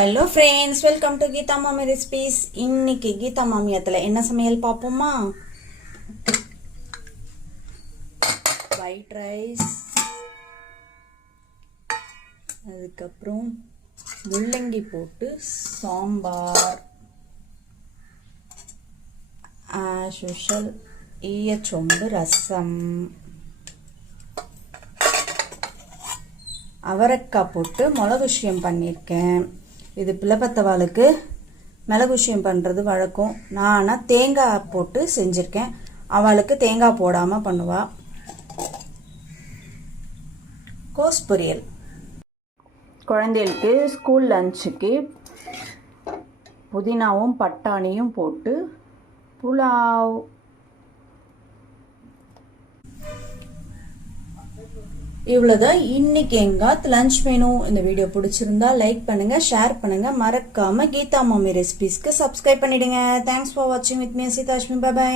Hello friends, welcome to Geetha Mami recipes. இன்னைக்கு கீதா மாமியத்தில் என்ன சமையல் பார்ப்போமா? ஒயிட் ரைஸ், அதுக்கப்புறம் முள்ளங்கி போட்டு சாம்பார், ஆஸ் யூஷுவல் ஈயச்சொம்பு ரசம், அவரைக்காய் போட்டு மிளகு விஷயம் பண்ணியிருக்கேன். இது பிள்ளைப்பத்தவாளுக்கு மிளகு விஷயம் பண்ணுறது வழக்கம். நான் ஆனால் தேங்காய் போட்டு செஞ்சுருக்கேன். அவளுக்கு தேங்காய் போடாமல் பண்ணுவா. கோஸ் பொரியல். குழந்தைகளுக்கு ஸ்கூல் லஞ்சுக்கு புதினாவும் பட்டாணியும் போட்டு புலாவ். இவ்வளோதான் இன்னைக்கு எங்காத் லஞ்ச் மெனு. இந்த வீடியோ பிடிச்சிருந்தா லைக் பண்ணுங்க, ஷேர் பண்ணுங்க, மறக்காம கீதா மாமி ரெசிபீஸ்க்கு சப்ஸ்கிரைப் பண்ணிடுங்க. தேங்க்ஸ் ஃபார் வாட்சிங் வித் மீ சீதாஷ்மி. பை.